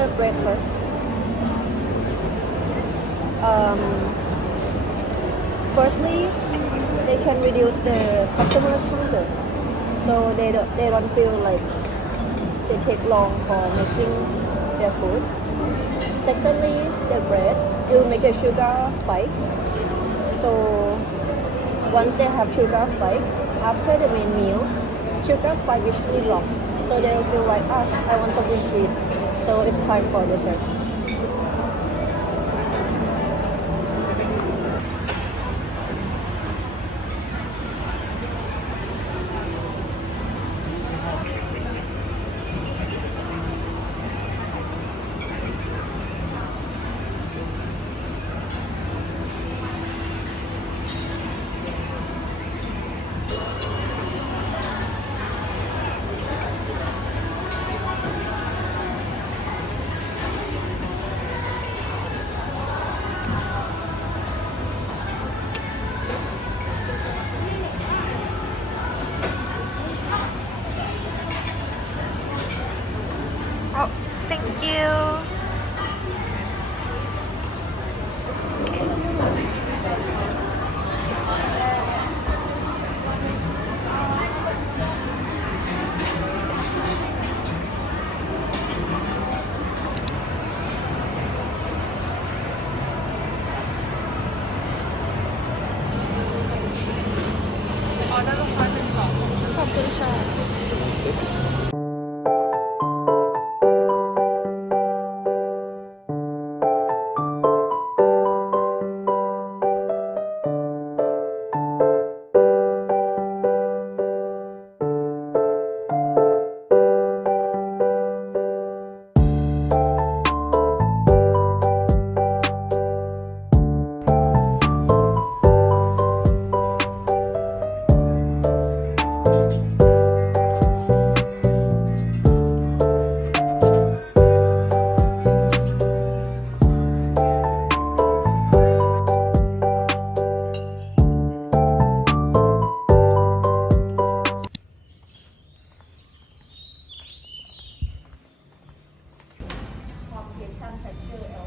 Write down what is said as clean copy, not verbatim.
serve breakfast. Um, Firstly, they can reduce the customers' hunger, so they don't feel like they take long for making their food. Secondly, the bread will make the sugar spike. So once they have sugar spike, after the main meal, sugar spike usually drop. So they'll feel like, I want something sweet. So it's time for dessert. Oh, thank you. Complication texture